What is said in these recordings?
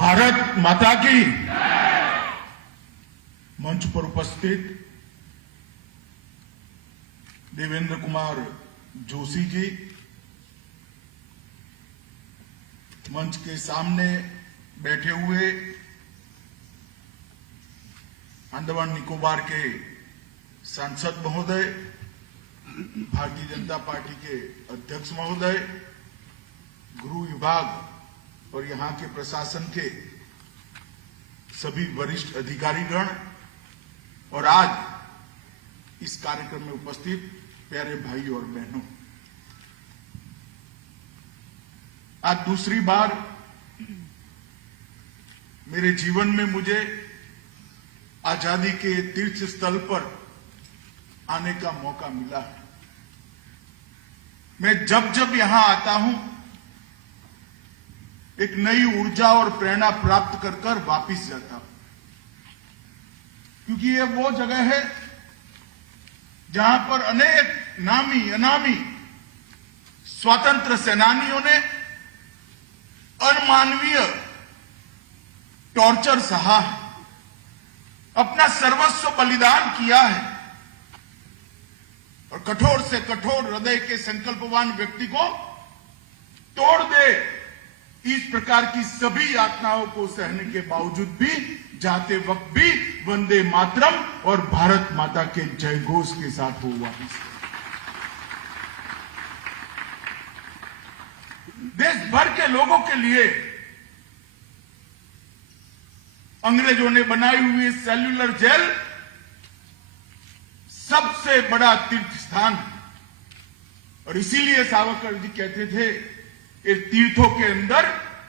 भारत माता की। मंच पर उपस्थित देवेंद्र कुमार जोशी जी, मंच के सामने बैठे हुए अंडमान निकोबार के सांसद महोदय, भारतीय जनता पार्टी के अध्यक्ष महोदय, गृह विभाग और यहां के प्रशासन के सभी वरिष्ठ अधिकारीगण और आज इस कार्यक्रम में उपस्थित प्यारे भाई और बहनों, आज दूसरी बार मेरे जीवन में मुझे आजादी के तीर्थ स्थल पर आने का मौका मिला है। मैं जब जब यहां आता हूं एक नई ऊर्जा और प्रेरणा प्राप्त कर कर वापिस जाता हूं, क्योंकि ये वो जगह है जहां पर अनेक नामी अनामी स्वतंत्र सेनानियों ने अमानवीय टॉर्चर सहा है, अपना सर्वस्व बलिदान किया है और कठोर से कठोर हृदय के संकल्पवान व्यक्ति को तोड़ दे इस प्रकार की सभी यातनाओं को सहने के बावजूद भी जाते वक्त भी वंदे मातरम और भारत माता के जय घोष के साथ वो वापिस। देश भर के लोगों के लिए अंग्रेजों ने बनाई हुई सेल्युलर जेल सबसे बड़ा तीर्थ स्थान और इसीलिए सावरकर जी कहते थे इस तीर्थों के अंदर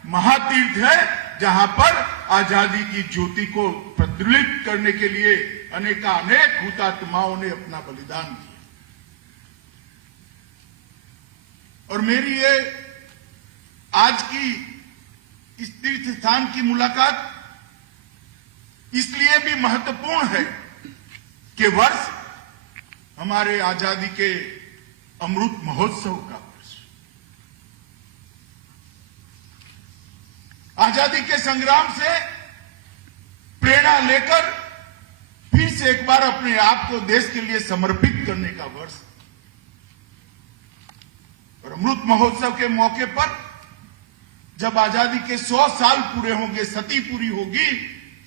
महातीर्थ है, जहां पर आजादी की ज्योति को प्रज्वलित करने के लिए अनेकानेक हुतात्माओं ने अपना बलिदान दिया। और मेरी ये आज की इस तीर्थ स्थान की मुलाकात इसलिए भी महत्वपूर्ण है कि वर्ष हमारे आजादी के अमृत महोत्सव का वर्ष, आजादी के संग्राम से प्रेरणा लेकर फिर से एक बार अपने आप को देश के लिए समर्पित करने का वर्ष और अमृत महोत्सव के मौके पर जब आजादी के 100 साल पूरे होंगे, सदी पूरी होगी,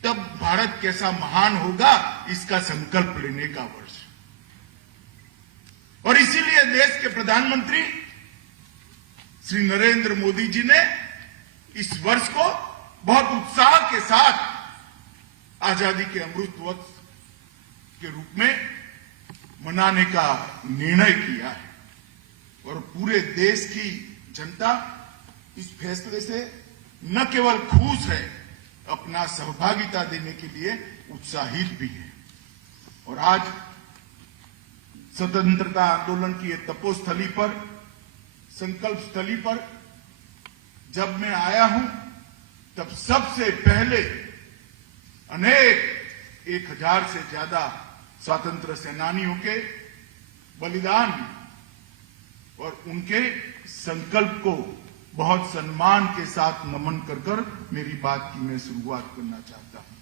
तब भारत कैसा महान होगा इसका संकल्प लेने का वर्ष। और इसीलिए देश के प्रधानमंत्री श्री नरेंद्र मोदी जी ने इस वर्ष को बहुत उत्साह के साथ आजादी के अमृत वर्ष के रूप में मनाने का निर्णय किया है और पूरे देश की जनता इस फैसले से न केवल खुश है, अपना सहभागिता देने के लिए उत्साहित भी है। और आज स्वतंत्रता आंदोलन की ये तपोस्थली पर, संकल्प स्थली पर जब मैं आया हूं, तब सबसे पहले अनेक 1000 से ज्यादा स्वतंत्र सेनानियों के बलिदान और उनके संकल्प को बहुत सम्मान के साथ नमन कर कर मेरी बात की मैं शुरुआत करना चाहता हूं।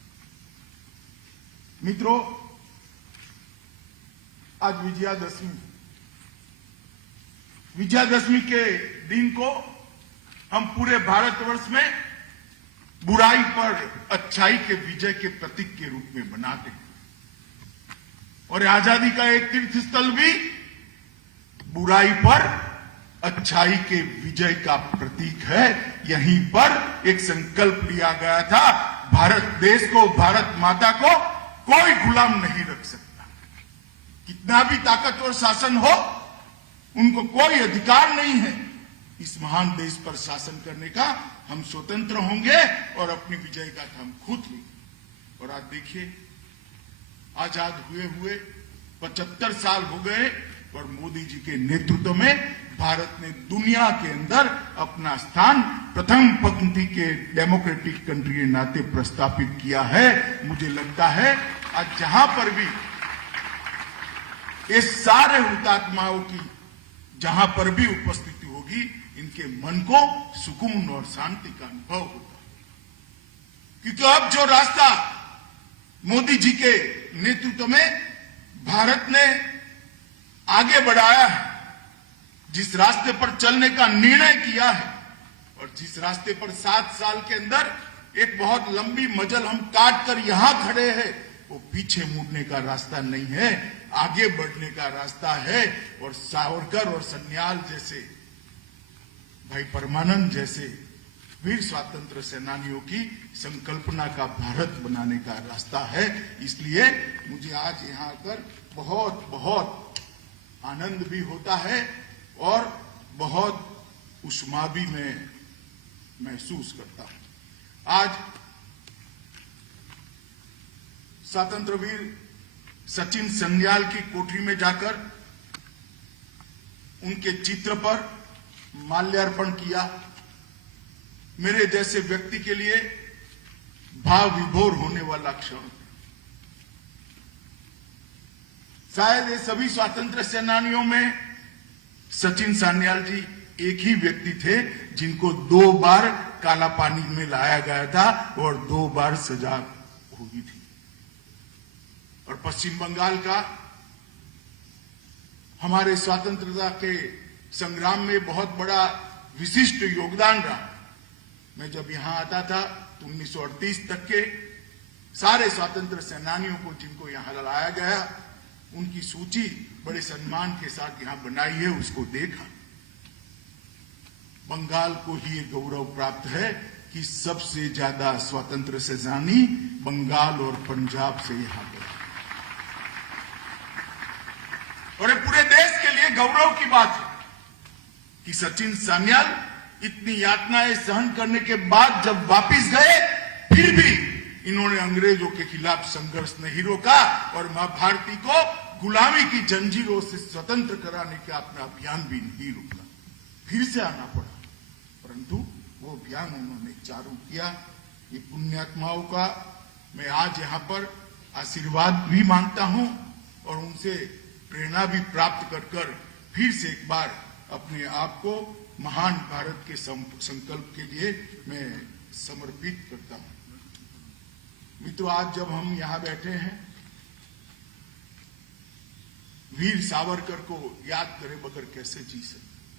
मित्रों, आज विजयादशमी के दिन को हम पूरे भारतवर्ष में बुराई पर अच्छाई के विजय के प्रतीक के रूप में मनाते हैं और आजादी का एक तीर्थ स्थल भी बुराई पर अच्छाई के विजय का प्रतीक है। यहीं पर एक संकल्प लिया गया था, भारत देश को, भारत माता को कोई गुलाम नहीं रख सकता। कितना भी ताकतवर शासन हो, उनको कोई अधिकार नहीं है इस महान देश पर शासन करने का। हम स्वतंत्र होंगे और अपनी विजय का हम खुद लेंगे। और आज देखिए, आजाद हुए 75 साल हो गए और मोदी जी के नेतृत्व में भारत ने दुनिया के अंदर अपना स्थान प्रथम पंक्ति के डेमोक्रेटिक कंट्री के नाते प्रस्थापित किया है। मुझे लगता है आज जहां पर भी इस सारे हुतात्माओं की जहां पर भी उपस्थिति होगी, इनके मन को सुकून और शांति का अनुभव होता है। क्योंकि अब जो रास्ता मोदी जी के नेतृत्व में भारत ने आगे बढ़ाया है, जिस रास्ते पर चलने का निर्णय किया है और जिस रास्ते पर 7 साल के अंदर एक बहुत लंबी मजल हम काट कर यहां खड़े हैं, वो पीछे मुड़ने का रास्ता नहीं है, आगे बढ़ने का रास्ता है। और सावरकर और सन्याल जैसे, भाई परमानंद जैसे वीर स्वतंत्र सेनानियों की संकल्पना का भारत बनाने का रास्ता है। इसलिए मुझे आज यहां आकर बहुत बहुत आनंद भी होता है और बहुत उष्मा भी मैं महसूस करता हूं। आज स्वतंत्र वीर सचिन सन्याल की कोठरी में जाकर उनके चित्र पर माल्यार्पण किया। मेरे जैसे व्यक्ति के लिए भाव विभोर होने वाला क्षण। शायद ये सभी स्वतंत्र सेनानियों में सचिन सन्याल जी एक ही व्यक्ति थे जिनको 2 बार काला पानी में लाया गया था और 2 बार सजा हुई थी। और पश्चिम बंगाल का हमारे स्वतंत्रता के संग्राम में बहुत बड़ा विशिष्ट योगदान रहा। मैं जब यहां आता था तो 1938 तक के सारे स्वतंत्र सेनानियों को जिनको यहां लाया गया, उनकी सूची बड़े सम्मान के साथ यहां बनाई है, उसको देखा। बंगाल को ही ये गौरव प्राप्त है कि सबसे ज्यादा स्वतंत्र सेनानी बंगाल और पंजाब से यहां गए। और ये पूरे देश के लिए गौरव की बात है कि सचिन सन्याल इतनी यातनाएं सहन करने के बाद जब वापस गए, फिर भी इन्होंने अंग्रेजों के खिलाफ संघर्ष नहीं रोका और मां भारती को गुलामी की जंजीरों से स्वतंत्र कराने का अपना अभियान भी नहीं रुका। फिर से आना पड़ा, परंतु वो अभियान उन्होंने चालू किया। ये पुण्यात्माओं का मैं आज यहां पर आशीर्वाद भी मांगता हूं और उनसे प्रेरणा भी प्राप्त कर फिर से एक बार अपने आप को महान भारत के संकल्प के लिए मैं समर्पित करता हूं। मित्रों, आज जब हम यहां बैठे हैं, वीर सावरकर को याद करे बगैर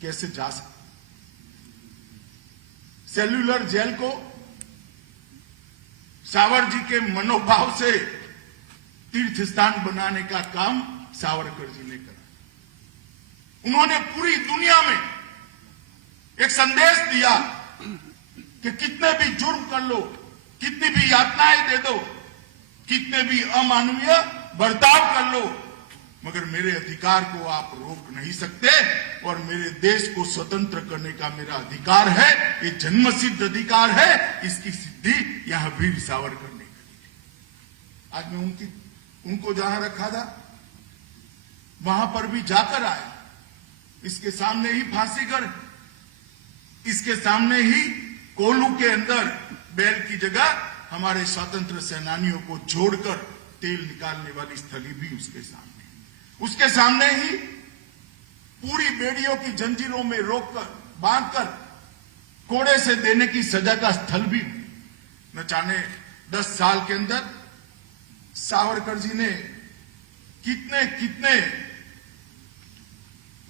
कैसे जा सकते। सेल्युलर जेल को सावर जी के मनोभाव से तीर्थ स्थान बनाने का काम सावरकर जी ने करा। उन्होंने पूरी दुनिया में एक संदेश दिया कि कितने भी जुर्म कर लो, कितनी भी यातनाएं दे दो, कितने भी अमानवीय बर्ताव कर लो, मगर मेरे अधिकार को आप रोक नहीं सकते और मेरे देश को स्वतंत्र करने का मेरा अधिकार है, ये जन्मसिद्ध अधिकार है। इसकी सिद्धि यहां वीर सावरकर ने करी। आज मैं उनको जहां रखा था वहां पर भी जाकर आया। इसके सामने ही फांसी घर, इसके सामने ही कोल्हू के अंदर बैल की जगह हमारे स्वतंत्र सेनानियों को जोड़कर तेल निकालने वाली स्थली भी उसके सामने। उसके सामने ही पूरी बेड़ियों की जंजीरों में रोककर बांधकर कोड़े से देने की सजा का स्थल भी। न जाने 10 साल के अंदर सावरकर जी ने कितने कितने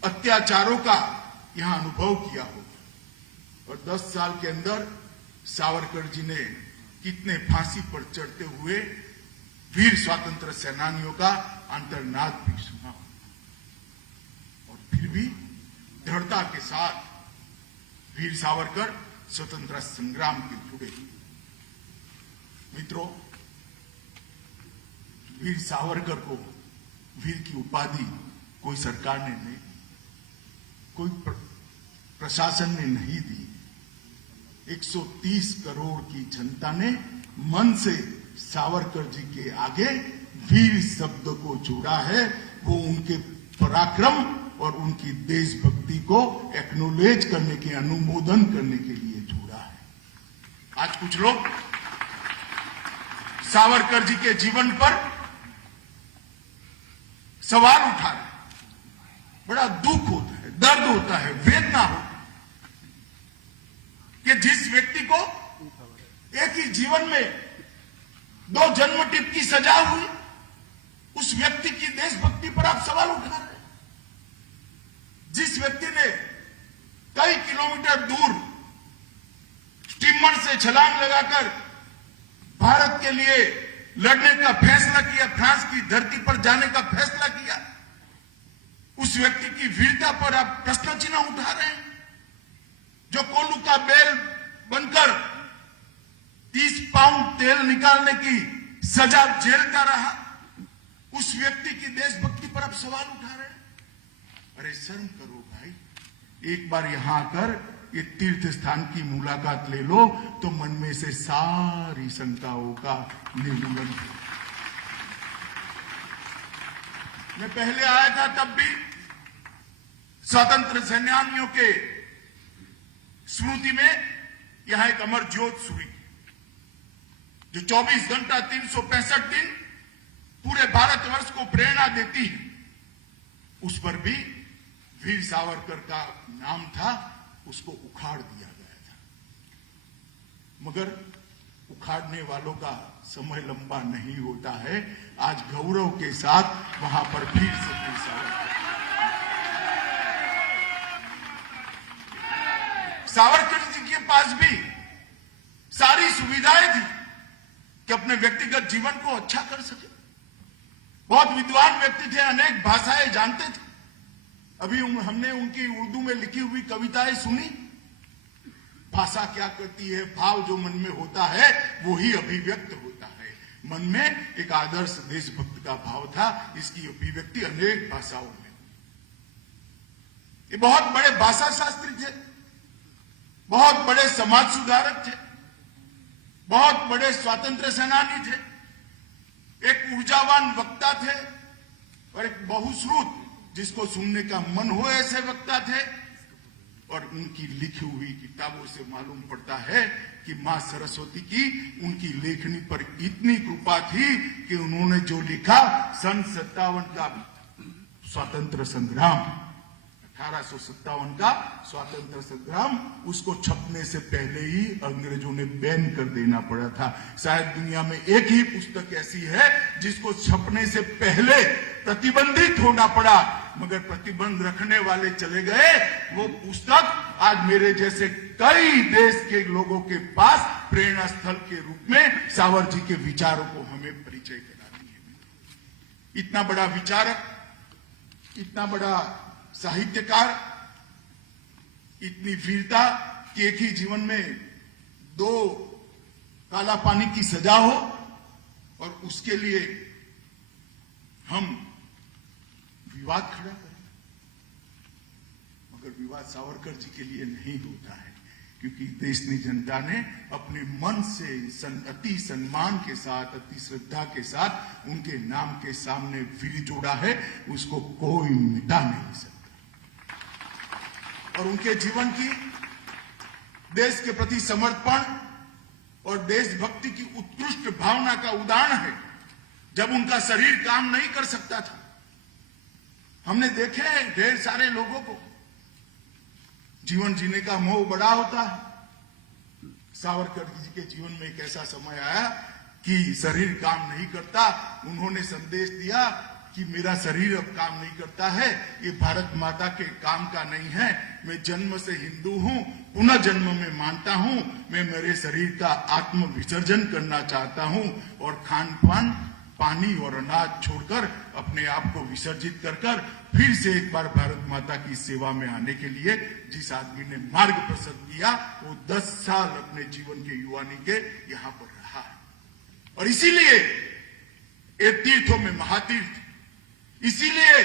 अत्याचारों का यहां अनुभव किया होगा और 10 साल के अंदर सावरकर जी ने कितने फांसी पर चढ़ते हुए वीर स्वतंत्र सेनानियों का अंतर्नाद भी सुना और फिर भी दृढ़ता के साथ वीर सावरकर स्वतंत्रता संग्राम के जुड़े। मित्रों, वीर सावरकर को वीर की उपाधि कोई सरकार ने नहीं, कोई प्रशासन ने नहीं दी। 130 करोड़ की जनता ने मन से सावरकर जी के आगे वीर शब्द को जोड़ा है। वो उनके पराक्रम और उनकी देशभक्ति को एक्नोलेज करने के, अनुमोदन करने के लिए जोड़ा है। आज कुछ लोग सावरकर जी के जीवन पर सवाल उठा रहे, बड़ा दुख होता है, दर्द होता है, वेदना होती है कि जिस व्यक्ति को एक ही जीवन में 2 जन्म टिप की सजा हुई, उस व्यक्ति की देशभक्ति पर आप सवाल उठा रहे हैं। जिस व्यक्ति ने कई किलोमीटर दूर स्टीमर से छलांग लगाकर भारत के लिए लड़ने का फैसला किया, फ्रांस की धरती पर जाने का फैसला किया, उस व्यक्ति की वीरता पर आप प्रश्न चिन्ह उठा रहे हैं। जो कोल्हू का बैल बनकर 30 पाउंड तेल निकालने की सजा झेलता रहा, उस व्यक्ति की देशभक्ति पर आप सवाल उठा रहे हैं। अरे शर्म करो भाई, एक बार यहां आकर ये तीर्थ स्थान की मुलाकात ले लो तो मन में से सारी शंकाओं का निर्मूलन हो। मैं पहले आया था तब भी स्वतंत्र सेनानियों के स्मृति में यहां एक अमर ज्योत सुनी, जो 24 घंटा 365 दिन पूरे भारतवर्ष को प्रेरणा देती है। उस पर भी वीर सावरकर का नाम था, उसको उखाड़ दिया गया था। मगर उखाड़ने वालों का समय लंबा नहीं होता है। आज गौरव के साथ वहां पर फिर से वीर सावरकर जी के पास भी सारी सुविधाएं थी कि अपने व्यक्तिगत जीवन को अच्छा कर सके। बहुत विद्वान व्यक्ति थे, अनेक भाषाएं जानते थे। अभी हमने उनकी उर्दू में लिखी हुई कविताएं सुनी। भाषा क्या करती है, भाव जो मन में होता है वो ही अभिव्यक्त होता है। मन में एक आदर्श देशभक्त का भाव था, इसकी अभिव्यक्ति अनेक भाषाओं में। ये बहुत बड़े भाषा शास्त्री थे, बहुत बड़े समाज सुधारक थे, बहुत बड़े स्वतंत्र सेनानी थे, एक ऊर्जावान वक्ता थे और एक बहुश्रुत, जिसको सुनने का मन हो ऐसे वक्ता थे। और उनकी लिखी हुई किताबों से मालूम पड़ता है कि मां सरस्वती की उनकी लेखनी पर इतनी कृपा थी कि उन्होंने जो लिखा, सन 57 का स्वतंत्र संग्राम, 1857 का स्वतंत्र संग्राम, उसको छपने से पहले ही अंग्रेजों ने बैन कर देना पड़ा था। शायद दुनिया में एक ही पुस्तक ऐसी है जिसको छपने से पहले प्रतिबंधित होना पड़ा, मगर प्रतिबंध रखने वाले चले गए। वो पुस्तक आज मेरे जैसे कई देश के लोगों के पास प्रेरणा स्थल के रूप में सावर जी के विचारों को हमें परिचय कराती है। इतना बड़ा विचारक, इतना बड़ा साहित्यकार, इतनी वीरता कि एक ही जीवन में 2 काला पानी की सजा हो और उसके लिए हम विवाद खड़ा करें। मगर विवाद सावरकर जी के लिए नहीं होता है, क्योंकि देश की जनता ने अपने मन से अति सम्मान के साथ, अति श्रद्धा के साथ उनके नाम के सामने वीर जोड़ा है, उसको कोई मिटा नहीं सकता। और उनके जीवन की देश के प्रति समर्पण और देशभक्ति की उत्कृष्ट भावना का उदाहरण है। जब उनका शरीर काम नहीं कर सकता था, हमने देखे ढेर सारे लोगों को, जीवन जीने का मोह बड़ा होता है। सावरकर जी के जीवन में एक ऐसा समय आया कि शरीर काम नहीं करता। उन्होंने संदेश दिया कि मेरा शरीर अब काम नहीं करता है, ये भारत माता के काम का नहीं है। मैं जन्म से हिंदू हूं, पुनः जन्म में मानता हूं। मैं मेरे शरीर का आत्म विसर्जन करना चाहता हूं और खान पान, पानी और अनाज छोड़कर अपने आप को विसर्जित कर फिर से एक बार भारत माता की सेवा में आने के लिए जिस आदमी ने मार्ग प्रशस्त किया, वो 10 साल अपने जीवन के युवानी के यहां पर रहा है। और इसीलिए ये तीर्थों में महातीर्थ, इसीलिए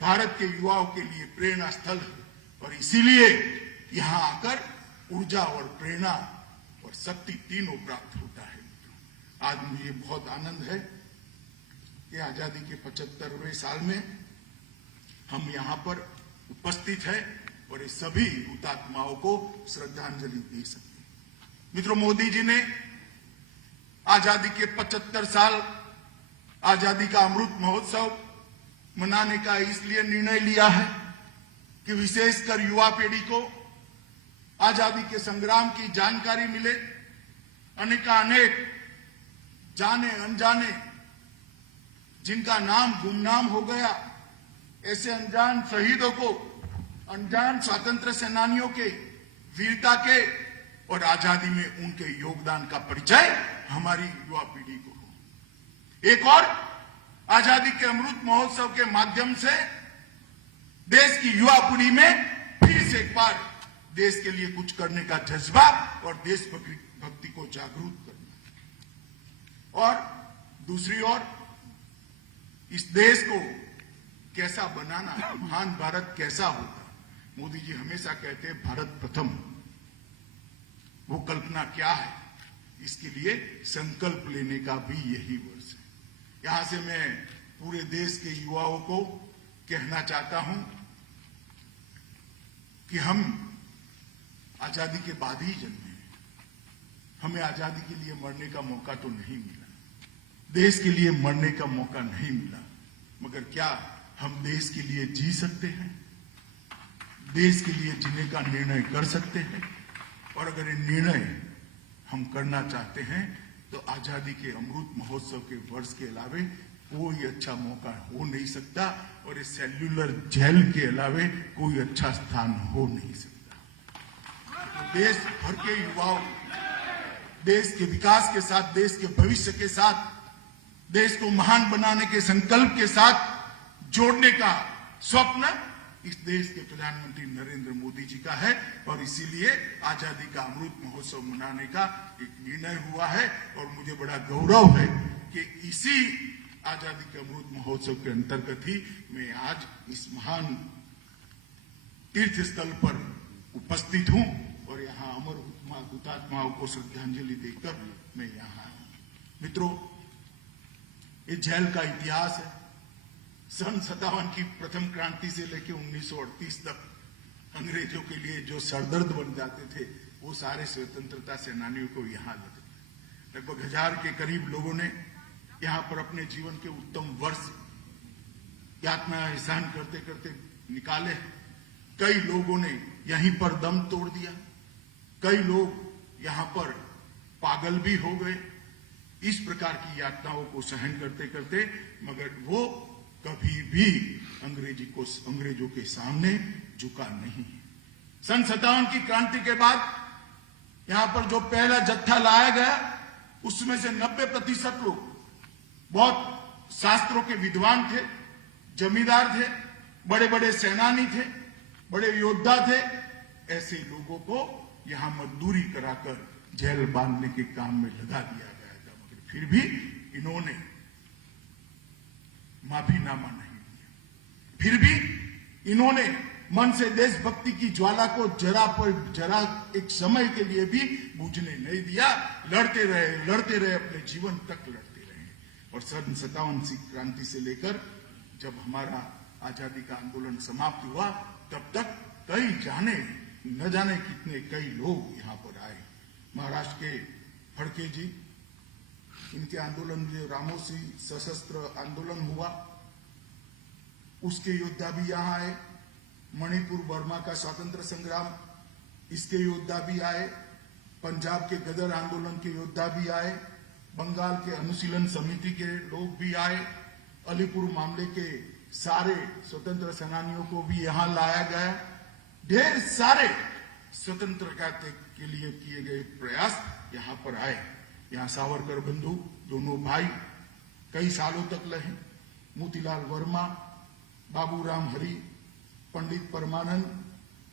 भारत के युवाओं के लिए प्रेरणा स्थल है, और इसीलिए यहां आकर ऊर्जा और प्रेरणा और शक्ति तीनों प्राप्त होता है। आज मुझे बहुत आनंद है कि आजादी के 75वें साल में हम यहां पर उपस्थित हैं और ये सभी हुतात्माओं को श्रद्धांजलि दे सकते हैं। मित्रों, मोदी जी ने आजादी के 75 साल आजादी का अमृत महोत्सव मनाने का इसलिए निर्णय लिया है कि विशेषकर युवा पीढ़ी को आजादी के संग्राम की जानकारी मिले, अनेकानेक जाने अनजाने जिनका नाम गुमनाम हो गया, ऐसे अनजान शहीदों को, अनजान स्वतंत्र सेनानियों के वीरता के और आजादी में उनके योगदान का परिचय हमारी युवा पीढ़ी को हो। एक और आजादी के अमृत महोत्सव के माध्यम से देश की युवा पीढ़ी में फिर से एक बार देश के लिए कुछ करने का जज्बा और देशभक्ति को जागरूक करना, और दूसरी ओर इस देश को कैसा बनाना, महान भारत कैसा होगा। मोदी जी हमेशा कहते हैं भारत प्रथम, वो कल्पना क्या है, इसके लिए संकल्प लेने का भी यही वर्ष है। यहां से मैं पूरे देश के युवाओं को कहना चाहता हूं कि हम आजादी के बाद ही जन्मे, हमें आजादी के लिए मरने का मौका तो नहीं मिला, देश के लिए मरने का मौका नहीं मिला, मगर क्या हम देश के लिए जी सकते हैं, देश के लिए जीने का निर्णय कर सकते हैं? और अगर ये निर्णय हम करना चाहते हैं तो आजादी के अमृत महोत्सव के वर्ष के अलावे कोई अच्छा मौका हो नहीं सकता, और इस सेल्युलर जेल के अलावे कोई अच्छा स्थान हो नहीं सकता। तो देश भर के युवाओं, देश के विकास के साथ, देश के भविष्य के साथ, देश को महान बनाने के संकल्प के साथ जोड़ने का स्वप्न इस देश के प्रधानमंत्री नरेंद्र मोदी जी का है, और इसीलिए आजादी का अमृत महोत्सव मनाने का एक निर्णय हुआ है। और मुझे बड़ा गौरव है कि इसी आजादी के अमृत महोत्सव के अंतर्गत ही मैं आज इस महान तीर्थ स्थल पर उपस्थित हूं, और यहाँ अमर हुतात्माओं को श्रद्धांजलि देकर मैं यहाँ आया हूं। मित्रों, ये जेल का इतिहास है। सन 57 की प्रथम क्रांति से लेकर 1938 तक अंग्रेजों के लिए जो सरदर्द बन जाते थे, वो सारे स्वतंत्रता सेनानियों को यहाँ लगे। लगभग 1000 के करीब लोगों ने यहाँ पर अपने जीवन के उत्तम वर्ष यातना एहसान करते करते निकाले। कई लोगों ने यहीं पर दम तोड़ दिया, कई लोग यहाँ पर पागल भी हो गए, इस प्रकार की यातनाओं को सहन करते करते, मगर वो कभी भी अंग्रेजों के सामने झुका नहीं। सन 57 की क्रांति के बाद यहां पर जो पहला जत्था लाया गया, उसमें से 90% लोग बहुत शास्त्रों के विद्वान थे, जमींदार थे, बड़े बड़े सेनानी थे, बड़े योद्धा थे। ऐसे लोगों को यहां मजदूरी कराकर जेल बांधने के काम में लगा दिया गया था, मगर फिर भी इन्होंने माफीनामा नहीं दिया। फिर भी इन्होंने मन से देशभक्ति की ज्वाला को जरा एक समय के लिए भी बुझने नहीं दिया। लड़ते रहे, अपने जीवन तक लड़ते रहे। और सन 57 क्रांति से लेकर जब हमारा आजादी का आंदोलन समाप्त हुआ, तब तक न जाने कितने कई लोग यहाँ पर आए। महाराष्ट्र के फड़के जी, इनके आंदोलन जो रामोसी सशस्त्र आंदोलन हुआ, उसके योद्धा भी यहाँ आए। मणिपुर बर्मा का स्वतंत्र संग्राम, इसके योद्धा भी आए। पंजाब के गदर आंदोलन के योद्धा भी आए। बंगाल के अनुशीलन समिति के लोग भी आए। अलीपुर मामले के सारे स्वतंत्र सेनानियों को भी यहाँ लाया गया। ढेर सारे स्वतंत्रता के लिए किए गए प्रयास यहाँ पर आए। यहाँ सावरकर बंधु दोनों भाई कई सालों तक रहे। मोतीलाल वर्मा, बाबूराम हरि, पंडित परमानंद,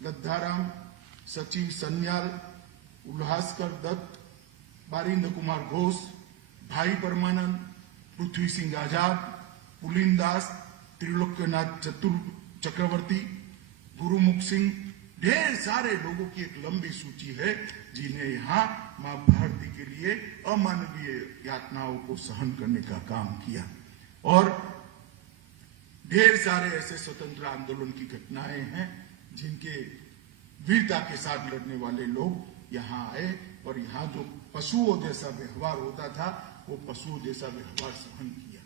लद्दाराम, सचिव सन्याल, उल्लासकर दत्त, बारिंद्र कुमार घोष, भाई परमानंद, पृथ्वी सिंह आजाद, पुलिनदास, त्रिलोक्यनाथ चक्रवर्ती, गुरुमुख सिंह, ढेर सारे लोगों की एक लंबी सूची है जिन्हें यहाँ मां भारती के लिए अमानवीय यातनाओं को सहन करने का काम किया। और ढेर सारे ऐसे स्वतंत्र आंदोलन की घटनाएं हैं जिनके वीरता के साथ लड़ने वाले लोग यहाँ आए, और यहाँ जो पशुओं जैसा व्यवहार होता था, वो पशुओं जैसा व्यवहार सहन किया।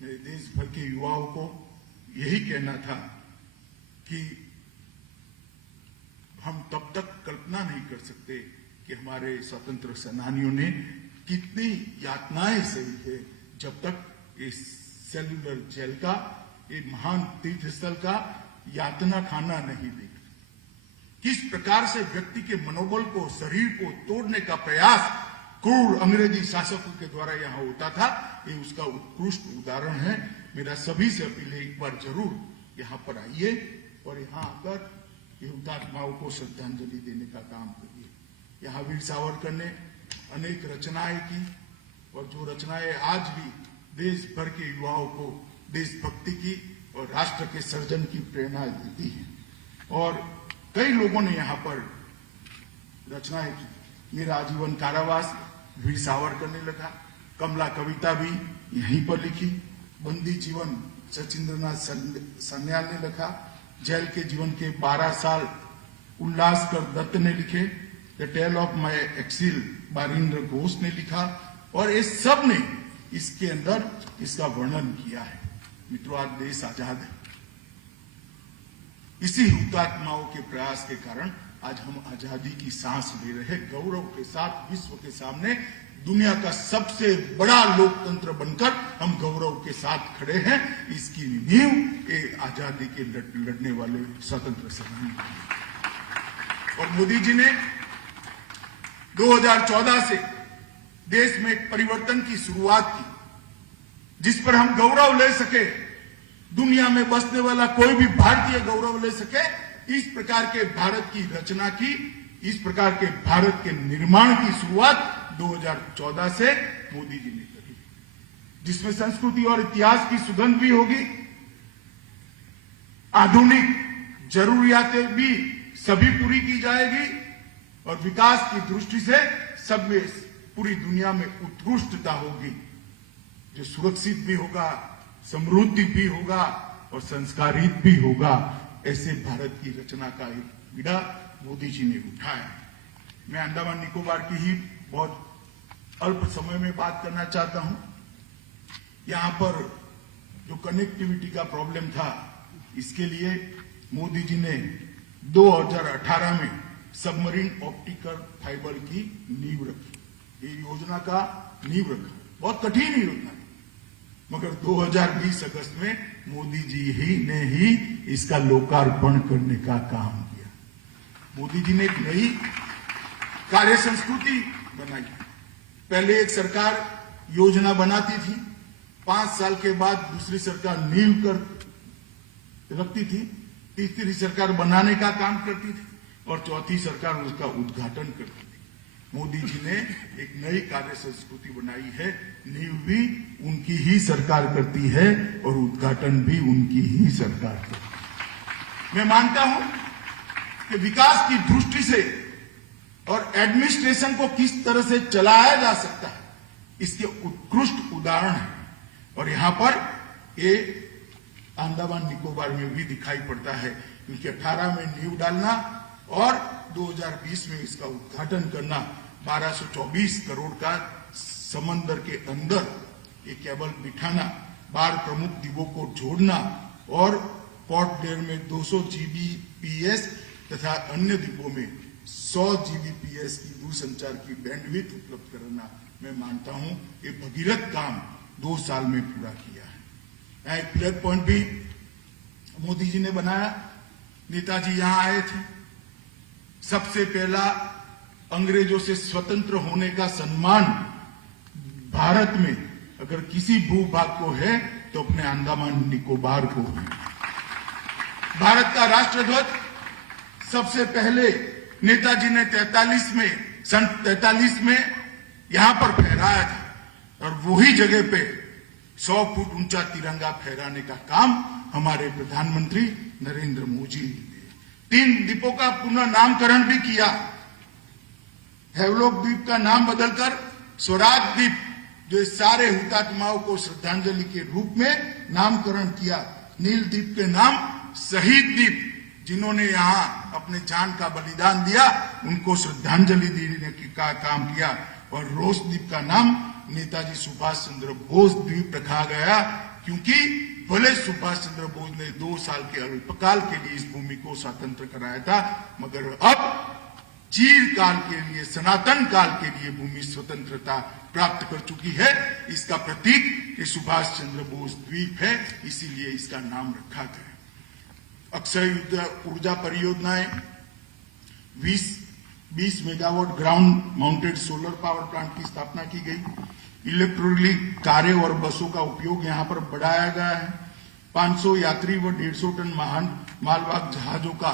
मेरे देश भर के युवाओं को यही कहना था कि हम तब तक कल्पना नहीं कर सकते कि हमारे स्वतंत्र सेनानियों ने कितनी यातनाएं सही है जब तक इस सेल्युलर जेल का, ये महान तीर्थ स्थल का यातना खाना नहीं देख। किस प्रकार से व्यक्ति के मनोबल को, शरीर को तोड़ने का प्रयास क्रूर अंग्रेजी शासकों के द्वारा यहां होता था, ये उसका उत्कृष्ट उदाहरण है। मेरा सभी से अपील है, एक बार जरूर यहां पर आइए और यहां आकर ये हुतात्माओं को श्रद्धांजलि देने का काम करिए। यहाँ वीर सावरकर ने अनेक रचनाएं की और जो रचनाएं आज भी देश भर के युवाओं को देशभक्ति की और राष्ट्र के सर्जन की प्रेरणा देती है। और कई लोगों ने यहाँ पर रचनाएं की। मेरा आजीवन कारावास वीर सावरकर ने लिखा, कमला कविता भी यहीं पर लिखी, बंदी जीवन सचिंद्रनाथ सान्याल ने लिखा, जेल के जीवन के 12 साल उल्लासकर दत्त ने लिखे, the tale of my exile Barindra Ghosh ने लिखा और ये सब ने इसके अंदर इसका वर्णन किया है। मित्रों, आज देश आजाद है। इसी हुतात्माओं के प्रयास के कारण आज हम आजादी की सांस ले रहे हैं, गौरव के साथ विश्व के सामने दुनिया का सबसे बड़ा लोकतंत्र बनकर हम गौरव के साथ खड़े हैं। इसकी नींव ये आजादी के लड़ने वाले स्वतंत्र सेनानी। और मोदी जी ने 2014 से देश में एक परिवर्तन की शुरुआत की, जिस पर हम गौरव ले सके, दुनिया में बसने वाला कोई भी भारतीय गौरव ले सके। इस प्रकार के भारत की रचना की, इस प्रकार के भारत के निर्माण की शुरुआत 2014 से मोदी जी ने करी, जिसमें संस्कृति और इतिहास की सुगंध भी होगी, आधुनिक जरूरियातें भी सभी पूरी की जाएगी और विकास की दृष्टि से सब में पूरी दुनिया में उत्कृष्टता होगी, जो सुरक्षित भी होगा, समृद्धि भी होगा और संस्कारित भी होगा। ऐसे भारत की रचना का एक बीड़ा मोदी जी ने उठाया। मैं अंडमान निकोबार की ही बहुत अल्प समय में बात करना चाहता हूं। यहां पर जो कनेक्टिविटी का प्रॉब्लम था, इसके लिए मोदी जी ने 2018 में सबमरीन ऑप्टिकल फाइबर की नींव रखी। ये योजना का नींव रखा, बहुत कठिन योजना, मगर 2020 अगस्त में मोदी जी ही ने इसका लोकार्पण करने का काम किया। मोदी जी ने एक नई कार्य संस्कृति बनाई। पहले एक सरकार योजना बनाती थी, 5 साल के बाद दूसरी सरकार नींव कर रखती थी, तीसरी सरकार बनाने का काम करती थी और चौथी सरकार उसका उद्घाटन करती थी। मोदी जी ने एक नई कार्य संस्कृति बनाई है। नींव भी उनकी ही सरकार करती है और उद्घाटन भी उनकी ही सरकार करती है। मैं मानता हूं कि विकास की दृष्टि से और एडमिनिस्ट्रेशन को किस तरह से चलाया जा सकता है, इसके उत्कृष्ट उदाहरण है। और यहां पर ये अंडमान निकोबार में भी दिखाई पड़ता है, क्योंकि 18 में नींव डालना और 2020 में इसका उद्घाटन करना, 1224 करोड़ का समंदर के अंदर ये केबल बिठाना, 12 प्रमुख द्वीपों को जोड़ना और पोर्ट ब्लेयर में 200 Gbps तथा अन्य द्वीपों में 100 Gbps की दूरसंचार की बैंडविड्थ उपलब्ध कराना, मैं मानता हूं ये भगीरथ काम 2 साल में पूरा किया है। यहाँ एक फ्लैग पॉइंट भी मोदी जी ने बनाया। नेताजी यहां आए थे, सबसे पहला अंग्रेजों से स्वतंत्र होने का सम्मान भारत में अगर किसी भूभाग को है तो अपने अंडमान निकोबार को है। भारत का राष्ट्रध्वज सबसे पहले नेताजी ने 43 में यहां पर फहराया था और वही जगह पे 100 फुट ऊंचा तिरंगा फहराने का काम हमारे प्रधानमंत्री नरेंद्र मोदी ने 3 द्वीपों का पुनः नामकरण भी किया। हैवलॉक द्वीप का नाम बदलकर स्वराज द्वीप, जो सारे हुतात्माओं को श्रद्धांजलि के रूप में नामकरण किया। नील द्वीप के नाम शहीद द्वीप, जिन्होंने यहां अपने जान का बलिदान दिया, उनको श्रद्धांजलि देने का काम किया। और रोस द्वीप का नाम नेताजी सुभाष चंद्र बोस द्वीप रखा गया, क्योंकि भले सुभाष चंद्र बोस ने 2 साल के अल्पकाल के लिए इस भूमि को स्वतंत्र कराया था, मगर अब चिरकाल के लिए, सनातन काल के लिए भूमि स्वतंत्रता प्राप्त कर चुकी है। इसका प्रतीक ये सुभाष चंद्र बोस द्वीप है, इसीलिए इसका नाम रखा गया। अक्षय ऊर्जा परियोजनाएं 20 megawatt ground mounted solar power plant की स्थापना की गई। इलेक्ट्रिक कारें और बसों का उपयोग यहां पर बढ़ाया गया है। 500 यात्री व 150 टन मालवाहक जहाजों का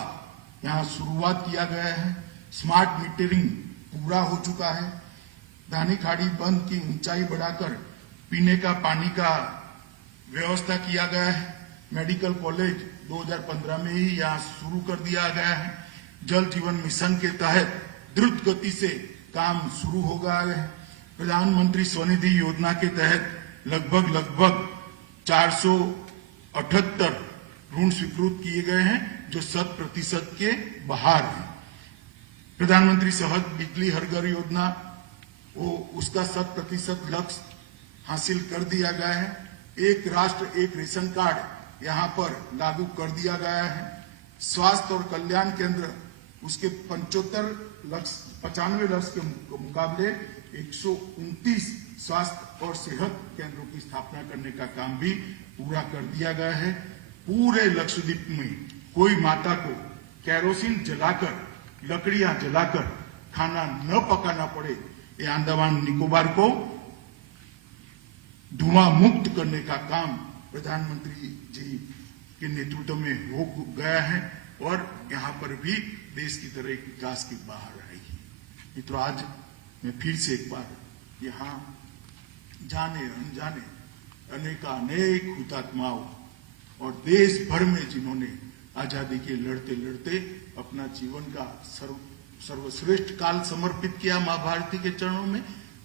यहां शुरुआत किया गया है। स्मार्ट मीटरिंग पूरा हो चुका है। धानी खाड़ी बंद की ऊंचाई बढ़ाकर पीने का पानी का व्यवस्था किया गया है। मेडिकल कॉलेज 2015 में ही यहां शुरू कर दिया गया है। जल जीवन मिशन के तहत द्रुत गति से काम शुरू हो गया है। प्रधानमंत्री स्वनिधि योजना के तहत लगभग 478 ऋण स्वीकृत किए गए हैं, जो 100% के बाहर है। प्रधानमंत्री सहज बिजली हर घर योजना, वो उसका 100% लक्ष्य हासिल कर दिया गया है। एक राष्ट्र एक रेशन कार्ड यहां पर लागू कर दिया गया है। स्वास्थ्य और कल्याण केंद्र उसके 95 लक्ष्य के मुकाबले 129 स्वास्थ्य और सेहत केंद्रों की स्थापना करने का काम भी पूरा कर दिया गया है। पूरे लक्षद्वीप में कोई माता को केरोसिन जलाकर, लकड़ियां जलाकर खाना न पकाना पड़े, ये अंडमान निकोबार को धुआं मुक्त करने का काम प्रधानमंत्री जी के नेतृत्व में हो गया है और यहाँ पर भी देश की तरह एक विकास की बाहर आएगी। तो आज मैं फिर से एक बार यहाँ जाने अनजाने अनेक हुतात्माओं और देश भर में जिन्होंने आजादी के लड़ते लड़ते अपना जीवन का सर्वश्रेष्ठ काल समर्पित किया मां भारती के चरणों में,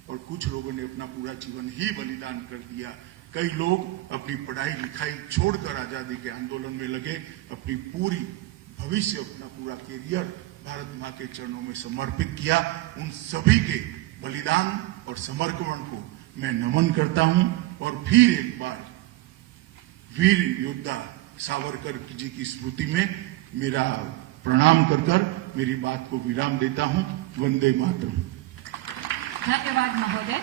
और कुछ लोगों ने अपना पूरा जीवन ही बलिदान कर दिया। कई लोग अपनी पढ़ाई लिखाई छोड़कर आजादी के आंदोलन में लगे, अपनी पूरी भविष्य, अपना पूरा कैरियर भारत मां के चरणों में समर्पित किया। उन सभी के बलिदान और समर्पण को मैं नमन करता हूं और फिर एक बार वीर योद्धा सावरकर जी की स्मृति में मेरा प्रणाम कर मेरी बात को विराम देता हूं। वंदे मातरम। धन्यवाद महोदय।